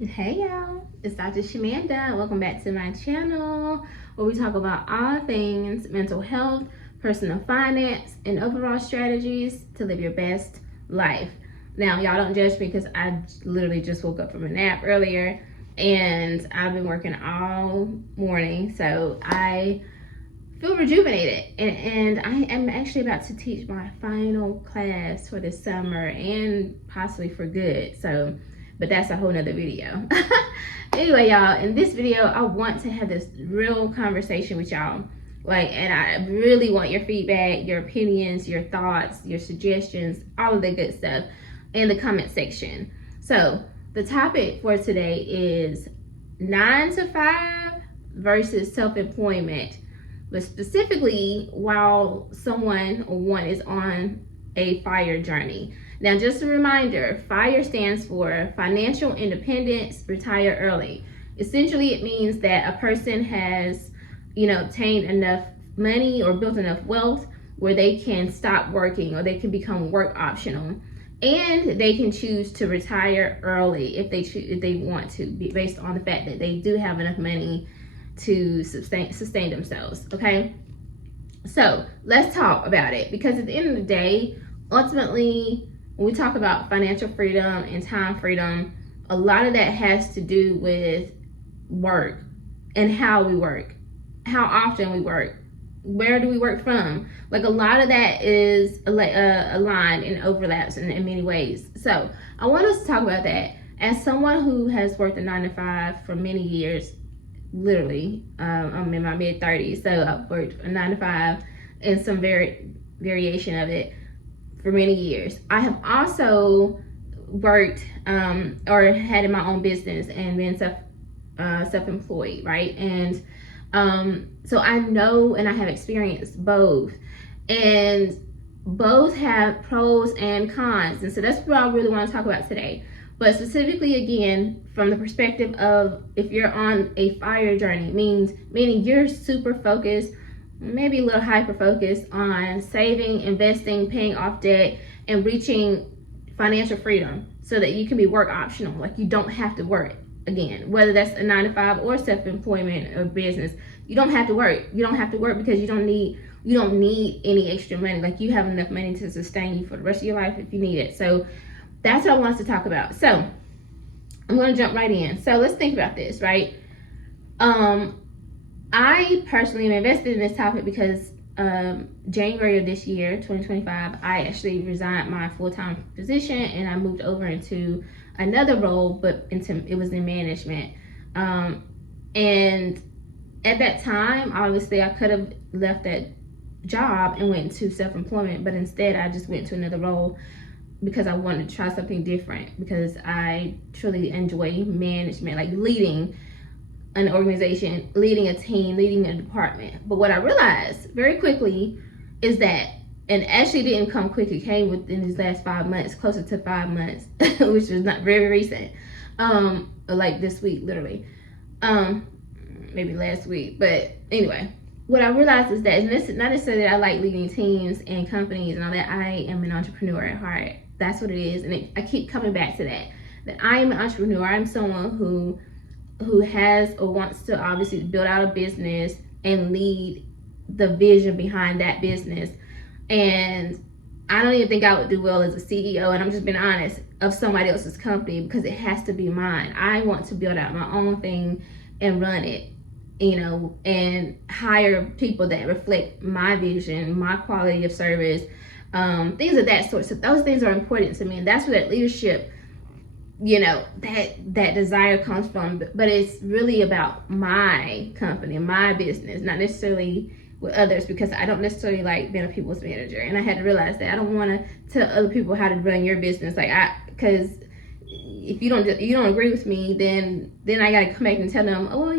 Hey y'all, it's Dr. Shamanda. Welcome back to my channel where we talk about all things mental health, personal finance, and overall strategies to live your best life. Now, y'all don't judge me because I literally just woke up from a nap earlier and I've been working all morning, so I feel rejuvenated. And I am actually about to teach my final class for this summer and possibly for good. So but that's a whole nother video. Anyway, y'all, in this video I want to have this real conversation with y'all, and I really want your feedback, your opinions, your thoughts, your suggestions, all of the good stuff in the comment section. So the topic for today is 9 to 5 versus self-employment, but specifically while someone or one is on a FIRE journey. Now, just a reminder, FIRE stands for Financial Independence, Retire Early. Essentially, it means that a person has, obtained enough money or built enough wealth where they can stop working or they can become work optional, and they can choose to retire early if they want to, based on the fact that they do have enough money to sustain themselves. Okay, so let's talk about it, because at the end of the day, ultimately, when we talk about financial freedom and time freedom, a lot of that has to do with work and how we work, how often we work, where do we work from. A lot of that is aligned and overlaps in many ways. So I want us to talk about that. As someone who has worked a 9 to 5 for many years, literally, I'm in my mid-30s, so I've worked a 9 to 5 and some variation of it for many years. I have also worked or had in my own business and been self-employed, right? And so I know and I have experienced both, and both have pros and cons. And so that's what I really want to talk about today. But specifically, again, from the perspective of if you're on a FIRE journey, meaning you're super focused, maybe a little hyper focused on saving, investing, paying off debt, and reaching financial freedom so that you can be work optional. You don't have to work again, whether that's a 9 to 5 or self-employment or business. You don't have to work. You don't have to work because you don't need any extra money. You have enough money to sustain you for the rest of your life if you need it. So that's what I want us to talk about. So I'm going to jump right in. So let's think about this, right? I personally am invested in this topic because January of this year, 2025, I actually resigned my full-time position and I moved over into another role, but it was in management. And at that time, obviously, I could have left that job and went into self-employment, but instead I just went to another role because I wanted to try something different, because I truly enjoy management, leading an organization, leading a team, leading a department. But what I realized very quickly is that, and actually didn't come quick, it came within these last 5 months, closer to 5 months, which was not very recent, this week, literally, maybe last week. But anyway, what I realized is that, and this is not necessarily that I like leading teams and companies and all that, I am an entrepreneur at heart. That's what it is. And I keep coming back to that I am an entrepreneur. I'm someone who has or wants to obviously build out a business and lead the vision behind that business. And I don't even think I would do well as a CEO, and I'm just being honest, of somebody else's company, because it has to be mine. I want to build out my own thing and run it, and hire people that reflect my vision, my quality of service, things of that sort. So those things are important to me, and that's where that leadership, that desire comes from. But it's really about my company, my business, not necessarily with others, because I don't necessarily like being a people's manager. And I had to realize that I don't want to tell other people how to run your business, because if you don't agree with me, then I gotta come back and tell them, oh,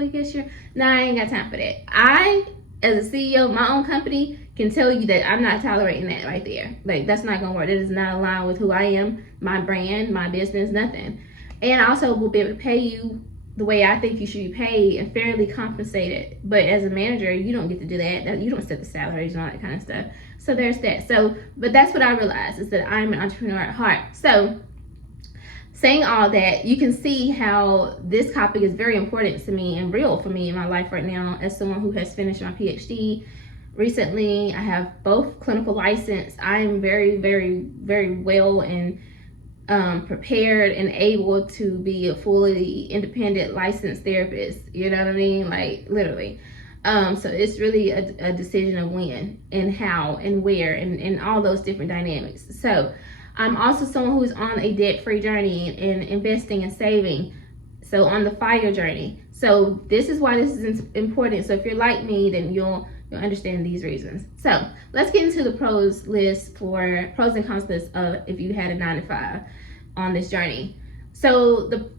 I guess I ain't got time for that. I, as a CEO of my own company, can tell you that I'm not tolerating that right there. That's not gonna work. That does not align with who I am, my brand, my business, nothing. And I also will be able to pay you the way I think you should be paid and fairly compensated. But as a manager, you don't get to do that. You don't set the salaries and all that kind of stuff. So there's that. But that's what I realized, is that I'm an entrepreneur at heart. So saying all that, you can see how this topic is very important to me and real for me in my life right now as someone who has finished my PhD recently. I have both clinical license. I am very, very, very well and prepared and able to be a fully independent licensed therapist. You know what I mean? Like, literally. So it's really a decision of when and how and where and all those different dynamics. So I'm also someone who's on a debt-free journey and investing and saving. So on the FIRE journey. So this is why this is important. So if you're like me, then you'll understand these reasons. So let's get into the pros and cons list of if you had a 9-to-5 on this journey. So the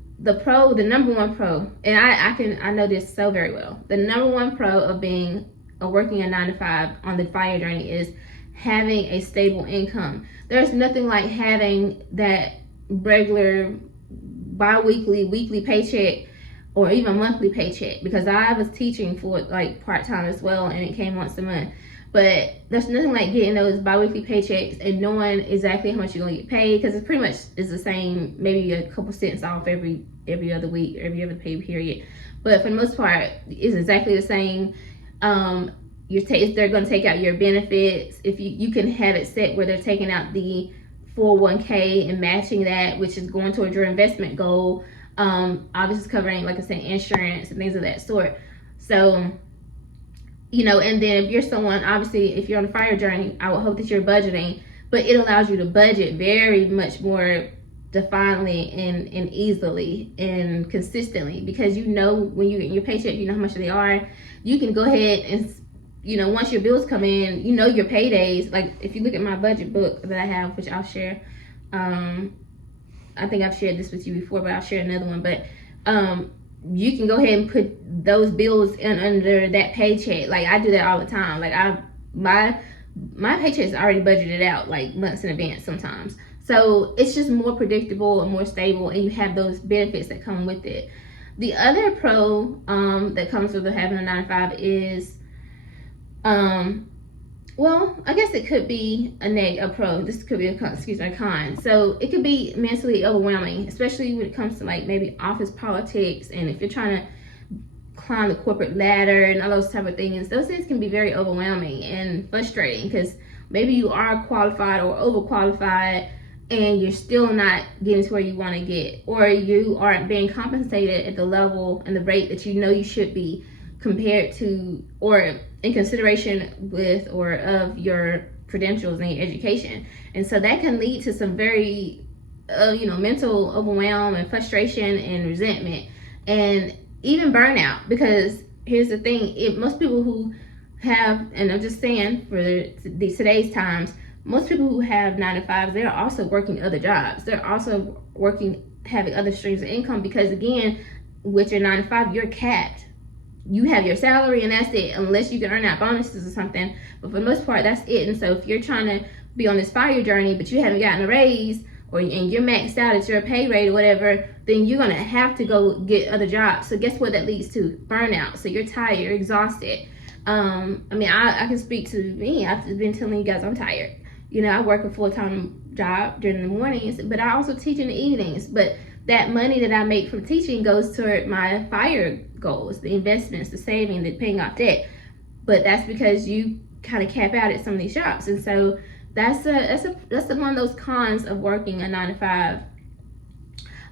number one pro, and I know this so very well. The number one pro of working a 9-to-5 on the FIRE journey is having a stable income. There's nothing like having that regular bi-weekly, weekly paycheck or even monthly paycheck, because I was teaching for like part-time as well, and it came once a month. But there's nothing like getting those bi-weekly paychecks and knowing exactly how much you're gonna get paid, because it's pretty much is the same, maybe a couple cents off every other week, every other pay period. But for the most part, it's exactly the same. They're going to take out your benefits. If you can have it set where they're taking out the 401k and matching that, which is going towards your investment goal. Obviously covering, like I said, insurance and things of that sort. So, and then if you're someone, obviously, if you're on a FIRE journey, I would hope that you're budgeting, but it allows you to budget very much more definitely and easily and consistently, because when you get your paycheck, you know how much they are. You can go ahead and once your bills come in, your paydays. Like if you look at my budget book that I have, which I'll share, I think I've shared this with you before, but I'll share another one. But you can go ahead and put those bills in under that paycheck. Like I do that all the time. Like my paycheck is already budgeted out like months in advance sometimes. So it's just more predictable and more stable, and you have those benefits that come with it. The other pro that comes with having a 9-to-5 is, well, I guess it could be a pro. This could be a con. So it could be mentally overwhelming, especially when it comes to like maybe office politics, and if you're trying to climb the corporate ladder and all those type of things. Those things can be very overwhelming and frustrating, because maybe you are qualified or overqualified and you're still not getting to where you want to get, or you aren't being compensated at the level and the rate that you should be compared to or in consideration with or of your credentials and your education. And so that can lead to some very mental overwhelm and frustration and resentment and even burnout, because here's the thing, most people who have, and I'm just saying for today's times, most people who have 9-to-5s, they're also working other jobs. They're also having other streams of income, because again, with your 9-to-5, you're capped. You have your salary and that's it, unless you can earn out bonuses or something. But for the most part, that's it. And so if you're trying to be on this FIRE journey, but you haven't gotten a raise, and you're maxed out at your pay rate or whatever, then you're gonna have to go get other jobs. So guess what that leads to? Burnout. So you're tired, you're exhausted. I can speak to me. I've been telling you guys I'm tired. I work a full-time job during the mornings, but I also teach in the evenings. But that money that I make from teaching goes toward my FIRE goals, the investments, the saving, the paying off debt. But that's because you kind of cap out at some of these jobs. And so that's one of those cons of working a 9-to-5.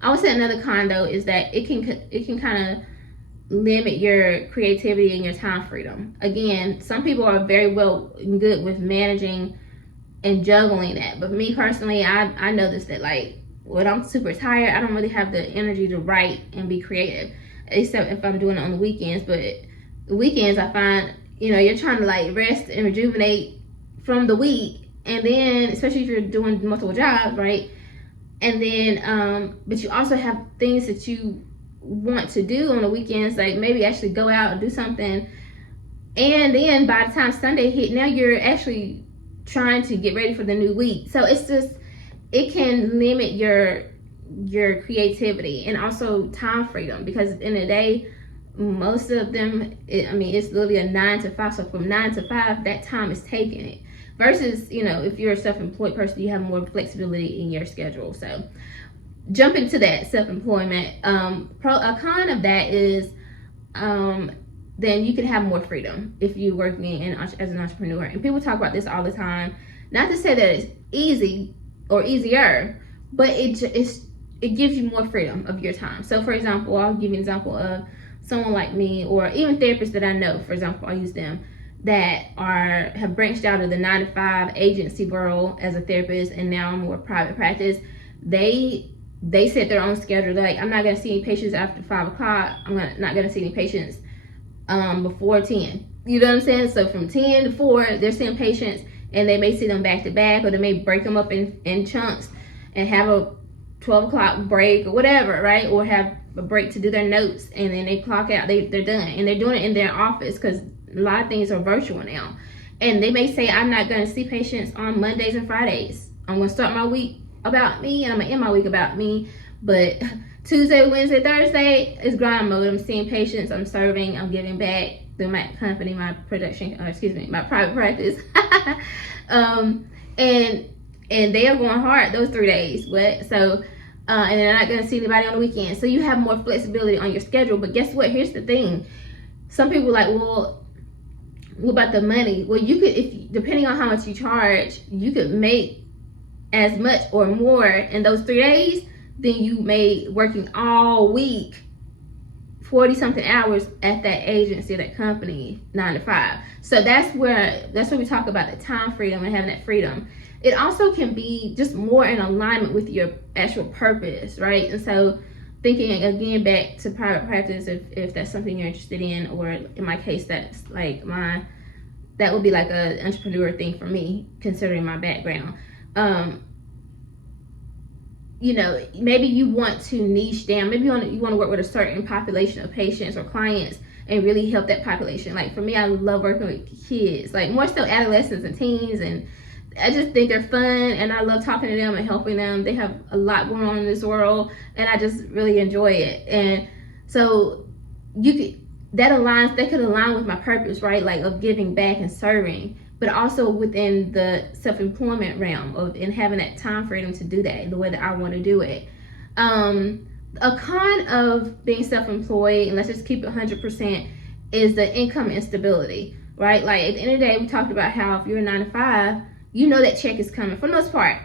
I would say another con though is that it can kind of limit your creativity and your time freedom. Again, some people are very good with managing and juggling that, but for me personally, I noticed that like when I'm super tired, I don't really have the energy to write and be creative, except if I'm doing it on the weekends. But the weekends, I find you're trying to like rest and rejuvenate from the week. And then, especially if you're doing multiple jobs, right? And then, but you also have things that you want to do on the weekends, like maybe actually go out and do something. And then by the time Sunday hit, now you're actually trying to get ready for the new week. So it can limit your creativity and also time freedom, because at the end of the day, most of them, it's literally a 9-to-5. So from 9-to-5, that time is taking it. Versus, if you're a self-employed person, you have more flexibility in your schedule. So jump into that self-employment, a con of that is then you can have more freedom if you're working as an entrepreneur. And people talk about this all the time. Not to say that it's easy or easier, but it gives you more freedom of your time. So for example, I'll give you an example of someone like me, or even therapists that I know, for example, I'll use them, that have branched out of the 9-to-5 agency world as a therapist and now more private practice. They set their own schedule. They're like, I'm not going to see any patients after 5 o'clock. Not going to see any patients before 10. You know what I'm saying? So from 10 to 4, they're seeing patients, and they may see them back to back, or they may break them up in chunks and have a 12 o'clock break or whatever, right? Or have a break to do their notes, and then they clock out. They're done, and they're doing it in their office because a lot of things are virtual now. And they may say, I'm not going to see patients on Mondays and Fridays. I'm going to start my week about me, and I'm going to end my week about me. But Tuesday, Wednesday, Thursday is grind mode. I'm seeing patients, I'm serving, I'm giving back through my company, my my private practice. And they are going hard those 3 days. And they're not going to see anybody on the weekend. So you have more flexibility on your schedule. But guess what? Here's the thing. Some people are like, well, what about the money? Well, you could, depending on how much you charge, you could make as much or more in those 3 days than you made working all week, 40 something hours at that agency, that company, 9 to 5. So that's where we talk about the time freedom and having that freedom. It also can be just more in alignment with your actual purpose, right? And so thinking again back to private practice, if that's something you're interested in, or in my case, that's like that would be like an entrepreneur thing for me, considering my background. Maybe you want to niche down. Maybe you want to work with a certain population of patients or clients and really help that population. Like for me, I love working with kids, like more so adolescents and teens, and I just think they're fun, and I love talking to them and helping them. They have a lot going on in this world, and I just really enjoy it. And so that could align with my purpose, right? Like of giving back and serving, but also within the self-employment realm and having that time freedom to do that in the way that I want to do it. A con of being self-employed, and let's just keep it 100%, is the income instability, right? Like at the end of the day, we talked about how if you're a 9 to 5, you know that check is coming for the most part.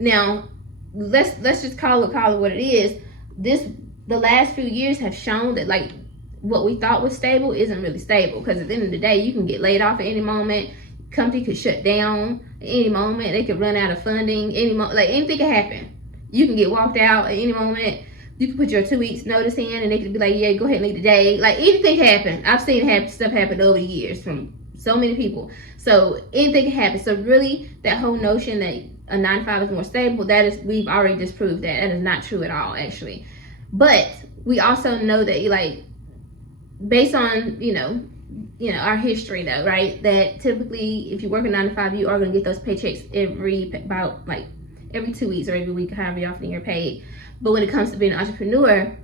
Now, let's just call it what it is. The last few years have shown that like what we thought was stable isn't really stable, because at the end of the day, you can get laid off at any moment. Company could shut down at any moment. They could run out of funding like anything could happen. You can get walked out at any moment. You can put your 2 weeks notice in, and they could be like, yeah, go ahead and leave today. Like anything can happen. I've seen stuff happen over the years from so many people. So anything can happen. So really, that whole notion that a 9 to 5 is more stable, we've already disproved that. That is not true at all, actually. But we also know that, like, based on our history, though, right? That typically, if you work a 9 to 5, you are going to get those paychecks every 2 weeks or every week, however often you're paid. But when it comes to being an entrepreneur,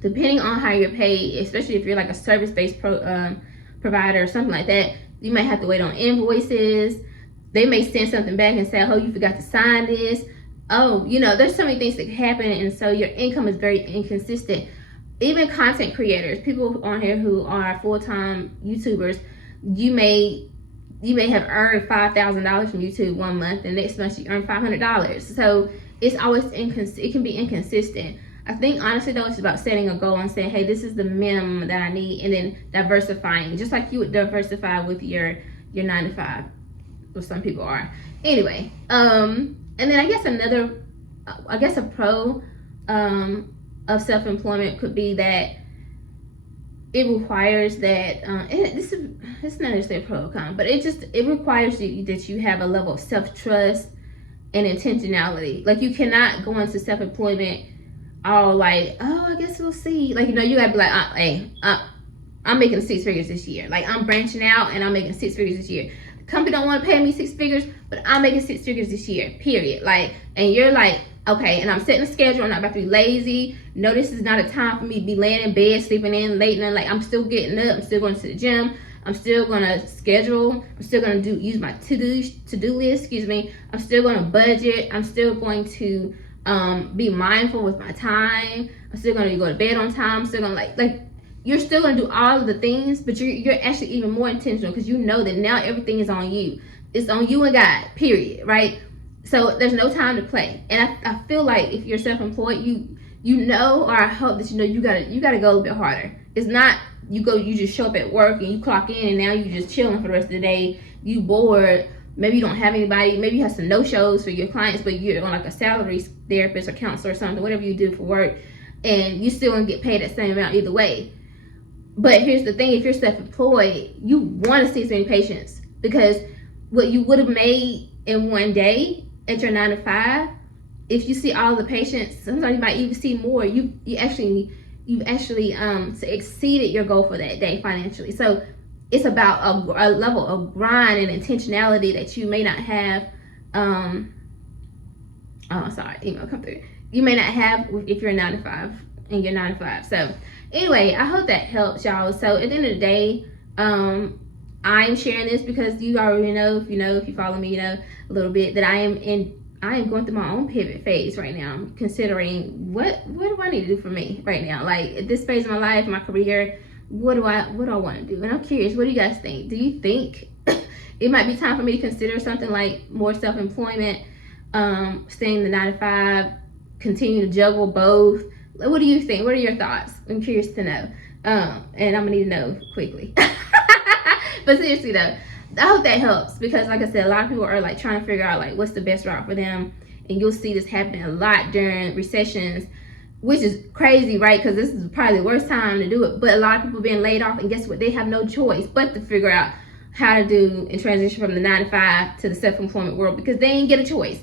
depending on how you're paid, especially if you're like a service-based provider or something like that, you might have to wait on invoices. They may send something back and say, oh, you forgot to sign this. Oh, there's so many things that can happen, and so your income is very inconsistent. Even content creators, people on here who are full-time YouTubers, you may have earned $5,000 from YouTube one month, and next month you earn $500. So it's always it can be inconsistent. I think honestly though, it's about setting a goal and saying, hey, this is the minimum that I need, and then diversifying, just like you would diversify with your 9 to 5, or some people are. Anyway, and then I guess a pro of self-employment could be that it requires that it's not necessarily a pro or con, but it requires that you have a level of self-trust and intentionality. Like you cannot go into self-employment all like, oh, I guess we'll see. Like, you gotta be like, hey, I'm making 6 figures this year. Like I'm branching out and I'm making 6 figures this year. The company don't want to pay me 6 figures, but I'm making 6 figures this year, period. Like, and you're like, okay, and I'm setting a schedule. I'm not about to be lazy. No, this is not a time for me to be laying in bed, sleeping in late night. Like I'm still getting up. I'm still going to the gym. I'm still gonna schedule. I'm still gonna use my to-do list. I'm still gonna budget. I'm still going to be mindful with my time. I'm still gonna go to bed on time. I'm still gonna like you're still gonna do all of the things, but you're actually even more intentional because you know that now everything is on you. It's on you and God, period, right? So there's no time to play. And I feel like if you're self-employed, you know, or I hope that you know you gotta go a little bit harder. It's not you just show up at work and you clock in and now you just chilling for the rest of the day. You bored. Maybe you don't have anybody. Maybe you have some no-shows for your clients, but you're on like a salary therapist or counselor or something, whatever you do for work, and you still gonna get paid that same amount either way. But here's the thing: if you're self-employed, you want to see as many patients, because what you would have made in one day at your 9 to 5, if you see all the patients, sometimes you might even see more. You've actually exceeded your goal for that day financially. So it's about a level of grind and intentionality that you may not have. Email come through. You may not have if you're a 9 to 5 and you're 9 to 5. So anyway, I hope that helps y'all. So at the end of the day, I'm sharing this because you already know, if you follow me, you know a little bit that I am going through my own pivot phase right now. I'm considering what do I need to do for me right now? Like at this phase of my life, my career, what do I want to do? And I'm curious, what do you guys think? Do you think it might be time for me to consider something like more self-employment, staying in the 9 to 5, continue to juggle both? What do you think? What are your thoughts? I'm curious to know. And I'm gonna need to know quickly. But seriously though, I hope that helps, because like I said, a lot of people are like trying to figure out like what's the best route for them, and you'll see this happening a lot during recessions, which is crazy, right? Because this is probably the worst time to do it. But a lot of people being laid off, and guess what? They have no choice but to figure out how to do and transition from the 9 to 5 to the self-employment world, because they ain't get a choice.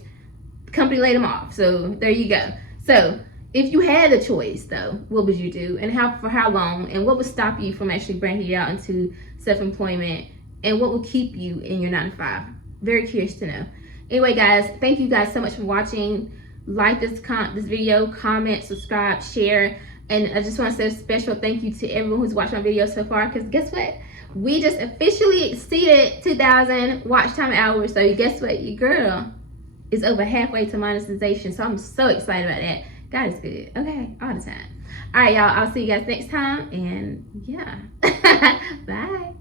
The company laid them off, so there you go. So if you had a choice though, what would you do, and for how long, and what would stop you from actually branching out into self-employment, and what will keep you in your 9 to 5? Very curious to know. Anyway guys, thank you guys so much for watching. Like this video, comment, subscribe, share, and I just want to say a special thank you to everyone who's watched my video so far, because guess what, we just officially exceeded 2,000 watch time hours. So guess what, your girl is over halfway to monetization. So I'm so excited about that. God is good. Okay, all the time. All right, y'all, I'll see you guys next time, and yeah. Bye.